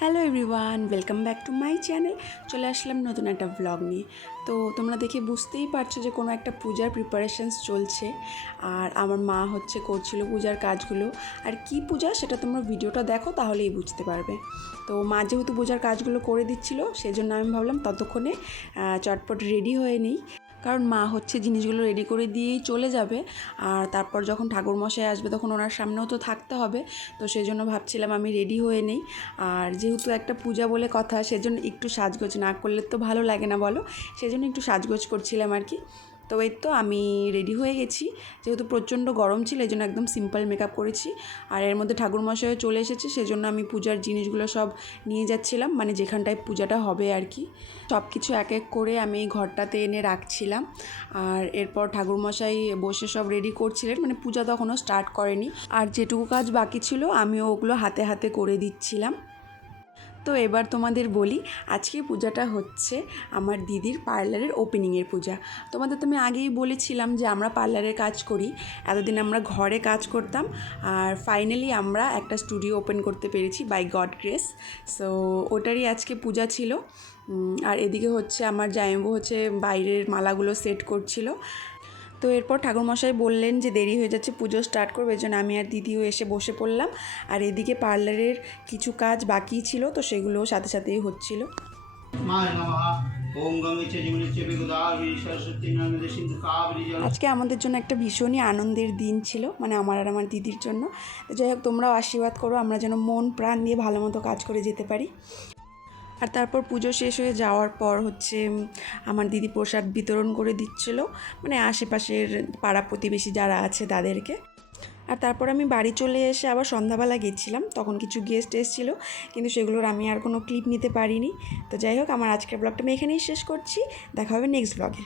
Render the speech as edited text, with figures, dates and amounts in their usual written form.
Hello everyone, welcome back to my channel. চলে আসলাম নতুন একটা ব্লগ নিয়ে। তো তোমরা দেখে বুঝতেই পারছো যে কোনো একটা পূজার প্রিপারেশনস চলছে, আর আমার মা করছিল পূজার কাজগুলো। আর কি পূজা সেটা তোমরা ভিডিওটা দেখো তাহলেই বুঝতে পারবে। তো মা যেহেতু পূজার কাজগুলো করে দিচ্ছিলো, সেজন্য আমি ভাবলাম ততক্ষণে চটপট রেডি হয়ে নিই, কারণ মা জিনিসগুলো রেডি করে দিয়েই চলে যাবে। আর তারপর যখন ঠাকুরমশাই আসবে তখন ওনার সামনেও তো থাকতে হবে। তো সেই জন্য ভাবছিলাম আমি রেডি হয়ে নেই। আর যেহেতু একটা পূজা বলে কথা, সেজন্য একটু সাজগোজ না করলে তো ভালো লাগে না বলো, সেজন্য একটু সাজগোজ করছিলাম আর কি। তো এই তো আমি রেডি হয়ে গেছি। যেহেতু প্রচণ্ড গরম ছিল, এই জন্য একদম সিম্পল মেকআপ করেছি। আর এর মধ্যে ঠাকুরমশাইও চলে এসেছে, সেজন্য আমি পূজার জিনিসগুলো সব নিয়ে যাচ্ছিলাম, মানে যেখানটায় পূজাটা হবে আর কি। সব কিছু এক এক করে আমি ঘরটাতে এনে রাখছিলাম। আর এরপর ঠাকুরমশাই বসে সব রেডি করছিলেন, মানে পূজা তখনও স্টার্ট করেনি। আর যেটুকু কাজ বাকি ছিল আমিও ওগুলো হাতে হাতে করে দিচ্ছিলাম। তো এবার তোমাদের বলি, আজকে পূজাটা হচ্ছে আমার দিদির পার্লারের ওপেনিংয়ের পূজা। তোমাদের তো আমি আগেই বলেছিলাম যে আমরা পার্লারের কাজ করি। এতদিন আমরা ঘরে কাজ করতাম, আর ফাইনালি আমরা একটা স্টুডিও ওপেন করতে পেরেছি বাই গড গ্রেস। সো ওটারই আজকে পূজা ছিল। আর এদিকে আমার জামাইবাবু বাইরের মালাগুলো সেট করছিল। তো এরপর ঠাকুরমশাই বললেন যে দেরি হয়ে যাচ্ছে, পুজো স্টার্ট করবে, এই জন্য আমি আর দিদিও এসে বসে পড়লাম। আর এদিকে পার্লারের কিছু কাজ বাকি ছিল, তো সেগুলোও সাথে সাথেই হচ্ছিল। আজকে আমাদের জন্য একটা ভীষণই আনন্দের দিন ছিল, মানে আমার আর আমার দিদির জন্য। যাই হোক, তোমরাও আশীর্বাদ করো আমরা যেন মন প্রাণ দিয়ে ভালো মতো কাজ করে যেতে পারি। আর তারপর পুজো শেষ হয়ে যাওয়ার পর আমার দিদি প্রসাদ বিতরণ করে দিচ্ছিল, মানে আশেপাশের পাড়া প্রতিবেশী যারা আছে তাদেরকে। আর তারপর আমি বাড়ি চলে এসে আবার সন্ধ্যাবেলা গেছিলাম, তখন কিছু গেস্ট এসেছিলো, কিন্তু সেগুলোর আমি আর কোনো ক্লিপ নিতে পারিনি। তো যাই হোক, আমার আজকের ব্লগটা আমি এখানেই শেষ করছি। দেখা হবে নেক্সট ব্লগে।